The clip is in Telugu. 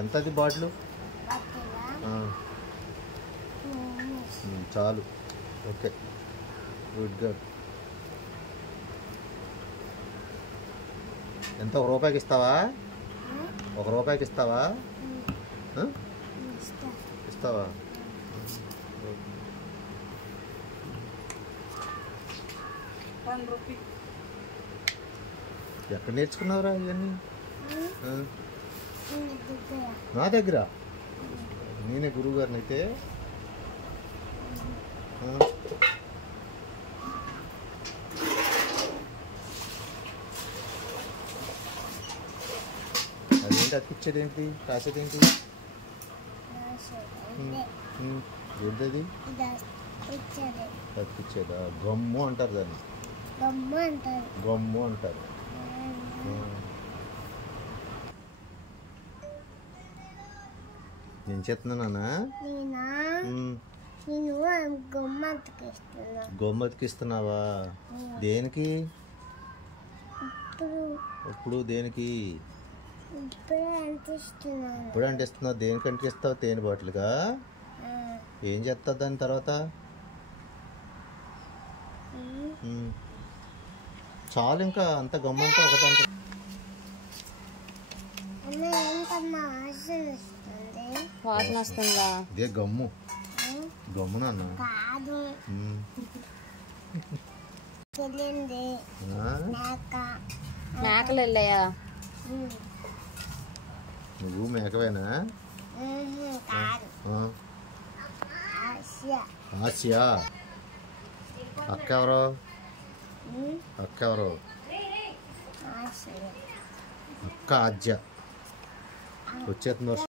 ఎంతది బాటిల్? చాలు. Okay, good good. ఎంత? ₹1 ఇస్తావా? ₹1 ఇస్తావా? ఇస్తావా? ఎక్కడ నేర్చుకున్నావురా ఇవన్నీ? నా దగ్గర? నేనే గురువు గారిని అయితే. అదేంటి అతికిచ్చేది? ఏంటి రాసేది? ఏంటి ఏంటది? అతికిచ్చేదా? గమ్ము అంటారు దాన్ని. గమ్ము అంటారు. నేను చెప్తున్నానా? గొమ్మతికిస్తున్నావా? దేనికి? ఇప్పుడు దేనికి? ఇప్పుడు అంటిస్తున్నావు. దేనికి అంటిస్తావు? తేనె బాటిల్గా? ఏం చేస్తావు దాని తర్వాత? చాలు, ఇంకా అంత గమ్మంతా ఒకదాంట్లో. వాసన వస్తుందా? ఇదే గమ్ము. గమ్ము నాన్న. మేకలు వెళ్ళాయా? నువ్వు మేకవేనా? ఆసియా. అక్క ఎవరు? అక్క ఎవరు? అక్క ఆద్య వచ్చేస్తున్నారు.